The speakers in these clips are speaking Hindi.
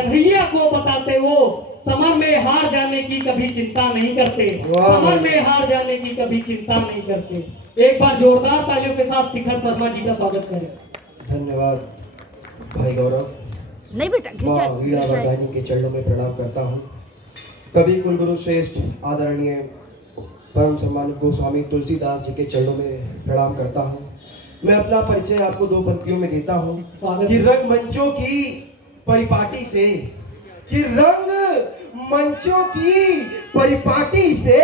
कन्हैया को बताते वो समर में हार जाने की कभी चिंता नहीं करते, समर में हार जाने की कभी चिंता नहीं करते। एक बार जोरदार तालियों के साथ शिखर शर्मा जी का स्वागत करें। धन्यवाद भाई गौरव। नहीं बेटा, माँ वीणा वरदानी के चरणों में प्रणाम करता हूँ। कवि कुलगुरु श्रेष्ठ आदरणीय परम सम्मानित गोस्वामी तुलसीदास जी के चरणों में प्रणाम करता हूँ। मैं अपना परिचय आपको दो पंक्तियों में देता हूँ कि रंगमंचों की परिपाटी से, कि रंग मंचों की परिपाटी से,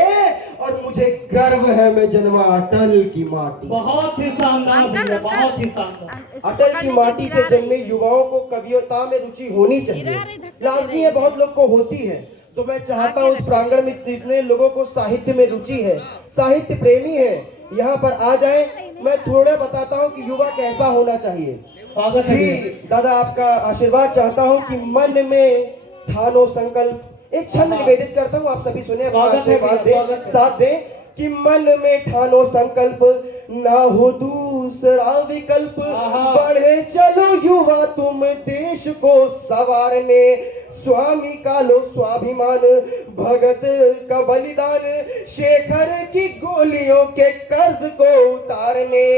और मुझे गर्व है मैं जन्मा अटल की माटी। बहुत ही शानदार भैया, बहुत ही शानदार। अटल की माटी से जन्मे युवाओं को कविता में रुचि होनी चाहिए, लाजमी है, बहुत लोग को होती है। तो मैं चाहता हूँ इस प्रांगण में जितने लोगों को साहित्य में रुचि है, साहित्य प्रेमी है, यहाँ पर आ जाए। मैं थोड़ा बताता हूँ कि युवा कैसा होना चाहिए। दादा आपका आशीर्वाद चाहता हूँ कि मन में ठानो संकल्प। एक छंद निवेदित करता हूँ, आप सभी सुने, आशीर्वाद दे, साथ दे कि मन में ठानो संकल्प, ना हो दूसरा विकल्प। बढ़े चलो युवा तुम देश को संवारने, स्वामी का लो स्वाभिमान, भगत का बलिदान, शेखर की गोलियों के कर्ज को उतारने।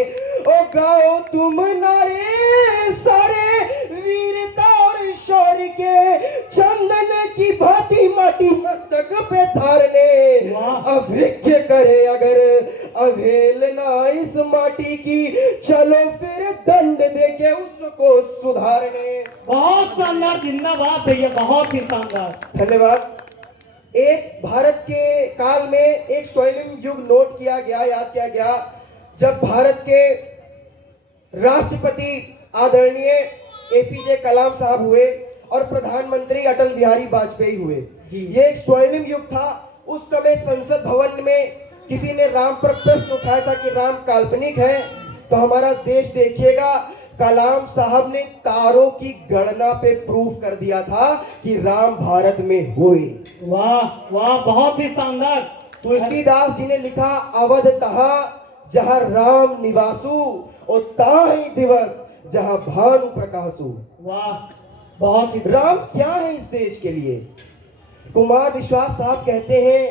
ओ गाओ तुम नारे सारे वीरता और शौर्य के, चंदन की भांति माटी मस्तक पे धारने। अभिज्ञ करे अगर अवहेलना इस माटी की, चलो फिर दंड देके उसको सुधारने। बहुत शानदार, जिंदाबाद भैया, बहुत ही शानदार। धन्यवाद। एक भारत के काल में एक स्वर्णिम युग नोट किया गया, याद किया गया, जब भारत के राष्ट्रपति आदरणीय एपीजे कलाम साहब हुए और प्रधानमंत्री अटल बिहारी वाजपेयी हुए। ये एक स्वर्णिम युग था। उस समय संसद भवन में किसी ने राम पर प्रश्न उठाया था कि राम काल्पनिक है। तो हमारा देश देखिएगा, कलाम साहब ने तारों की गणना पे प्रूफ कर दिया था कि राम भारत में हुए। वाह वाह, बहुत ही शानदार। तुलसीदास जी ने लिखा, अवध तहा जहां राम निवासु, और ताहि दिवस जहां भानु प्रकाशु। वाह, बहुत ही। राम क्या है इस देश के लिए? कुमार विश्वास साहब कहते हैं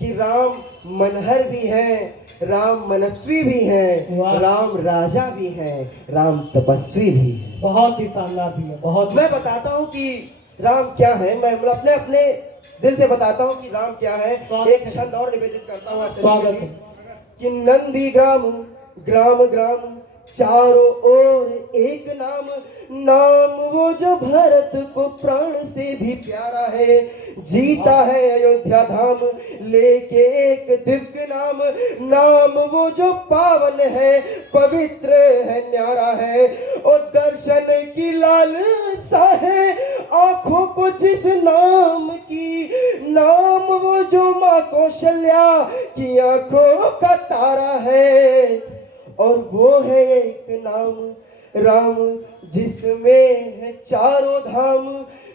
कि राम मनहर भी हैं, राम मनस्वी भी हैं, राम राजा भी हैं, राम तपस्वी भी हैं। बहुत ही शानदार भी है, बहुत। मैं बताता हूँ कि राम क्या है, मैं अपने अपने दिल से बताता हूँ कि राम क्या है। एक छंद और निवेदित करता हूँ कि नंदी ग्राम ग्राम ग्राम चारों ओर एक नाम, नाम वो जो भरत को प्राण से भी प्यारा है, जीता है अयोध्या धाम लेके एक दिव्य नाम, नाम वो जो पावन है, पवित्र है, न्यारा है। और दर्शन की लालसा है आंखों को जिस नाम की, नाम वो जो माँ कौशल्या की आंखों का तारा है। और वो है एक नाम राम जिसमें है चारों धाम,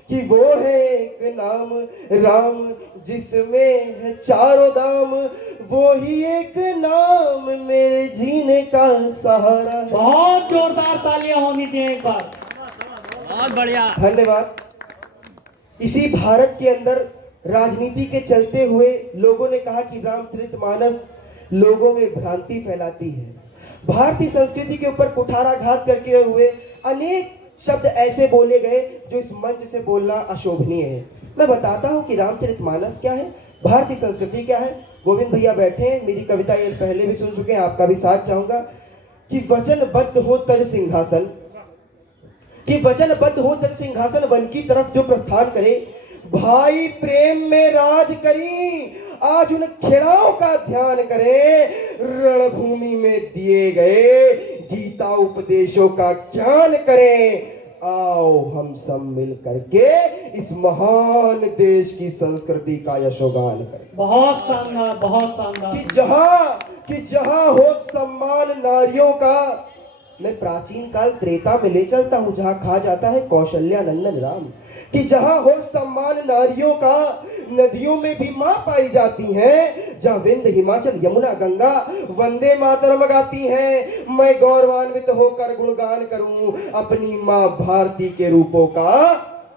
कि वो है एक नाम राम जिसमें है चारों धाम, वो ही एक नाम मेरे जीने का सहारा। बहुत जोरदार तालियां होनी चाहिए एक बार। बहुत बढ़िया, धन्यवाद। इसी भारत के अंदर राजनीति के चलते हुए लोगों ने कहा कि रामचरितमानस लोगों में भ्रांति फैलाती है। भारतीय संस्कृति के ऊपर कुठाराघात करके हुए अनेक शब्द ऐसे बोले गए जो इस मंच से बोलना अशोभनीय है। मैं बताता हूं कि रामचरितमानस क्या है, भारतीय संस्कृति क्या है। गोविंद भैया बैठे हैं, मेरी कविता ये पहले भी सुन चुके हैं, आपका भी साथ चाहूंगा कि वचनबद्ध हो तज सिंहासन, कि वचनबद्ध हो तज सिंहासन, वन की तरफ जो प्रस्थान करे, भाई प्रेम में राज करी, आज उन खिलाओं का ध्यान करें, रणभूमि में दिए गए गीता उपदेशों का ज्ञान करें। आओ हम सब मिल करके इस महान देश की संस्कृति का यशोगान करें। बहुत शानदार, बहुत शानदार। कि जहां हो सम्मान नारियों का, मैं प्राचीन काल त्रेता में ले चलता हूं जहां कहा जाता है कौशल्या नंदन राम, कि जहां हो सम्मान नारियों का, नदियों में भी मां पाई जाती हैं, जहां विंध्य हिमाचल यमुना गंगा वंदे मातरम गाती हैं, मैं गौरवान्वित होकर गुणगान करूं अपनी मां भारती के रूपों का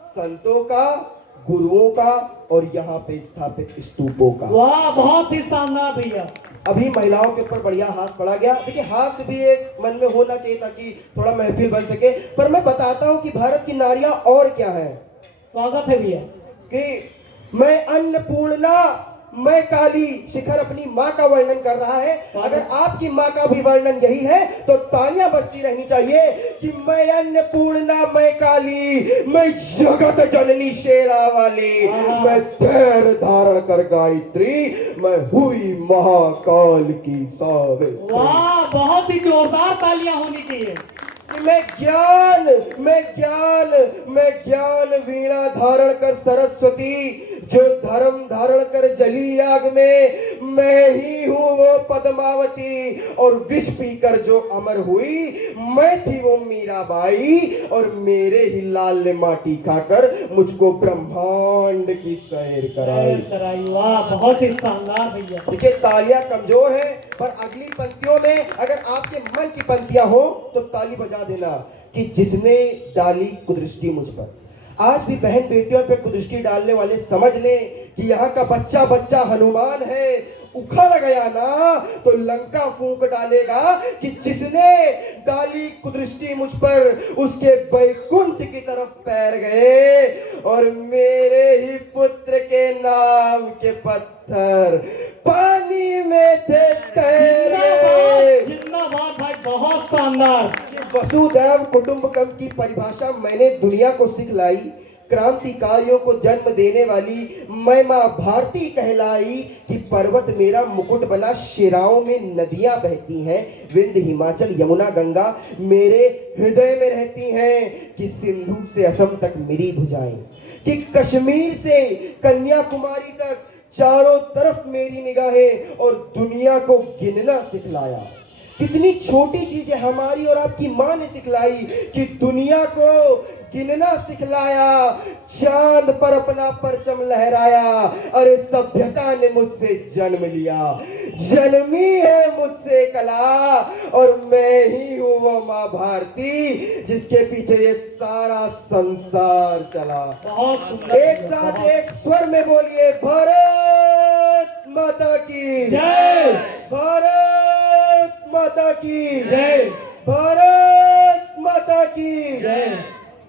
संतों का, गुरुओं का और यहाँ पे स्थापित स्तूपों का। वाह, बहुत ही शानदार भैया। अभी महिलाओं के ऊपर बढ़िया हाथ पड़ा गया। देखिए, हाथ भी एक मन में होना चाहिए ताकि थोड़ा महफिल बन सके। पर मैं बताता हूँ कि भारत की नारियां और क्या है। स्वागत है भैया। कि मैं अन्नपूर्णा, मैं काली, शिखर अपनी माँ का वर्णन कर रहा है। अगर आपकी माँ का भी वर्णन यही है तो तालियां बजती रहनी चाहिए कि मैं अन्नपूर्णा, मैं काली, मैं जगत जननी शेरा वाली, मैं धैर्य धारण कर गायत्री, मैं हुई महाकाल की सावित्री। वाह, बहुत ही जोरदार तालियां होनी चाहिए। मैं ज्ञान वीणा धारण कर सरस्वती, जो धर्म धारण कर जली आग में, मैं ही हूँ वो पद्मावती, और विष पीकर जो अमर हुई, मैं थी वो मीराबाई, और मेरे ही लाल ने माटी खाकर मुझको ब्रह्मांड की सैर कराई। वाह, बहुत ही शानदार भैया। देखिए, तालियां कमजोर है, पर अगली पंक्तियों में अगर आपके मन की पंक्तियां हो तो ताली बजा देना कि जिसने डाली कुदृष्टि मुझ पर। आज भी बहन बेटियों पे कुदृष्टि डालने वाले समझ लें कि यहाँ का बच्चा बच्चा हनुमान है। उखड़ गया ना तो लंका फूंक डालेगा कि जिसने डाली कुदृष्टि मुझ पर, उसके बैकुंठ की तरफ पैर गए, और मेरे ही पुत्र के नाम के पत्थर पानी में थे तैरे। जिंदाबाद भाई, बहुत शानदार। वसुदैव कुटुंबकम की परिभाषा मैंने दुनिया को सिखलाई। क्रांतिकारियों को जन्म देने वाली मैं मां भारती कहलाई कि पर्वत मेरा मुकुट बना, शिराओं में नदियां बहती हैं, विंध्य हिमाचल यमुना गंगा मेरे हृदय में रहती हैं, कि सिंधु से असम तक मेरी भुजाएं, कि कश्मीर से कन्याकुमारी तक चारों तरफ मेरी निगाहें, और दुनिया को गिनना सिखलाया। कितनी छोटी चीज है हमारी और आपकी मां ने सिखलाई कि दुनिया को गिनना सिखलाया, चांद पर अपना परचम लहराया। अरे सभ्यता ने मुझसे जन्म लिया, जन्मी है मुझसे कला, और मैं ही हूँ वो माँ भारती जिसके पीछे ये सारा संसार चला। बहुत सुंदर। एक साथ एक स्वर में बोलिए, भारत माता की जय, भारत माता की जय, भारत माता की जय।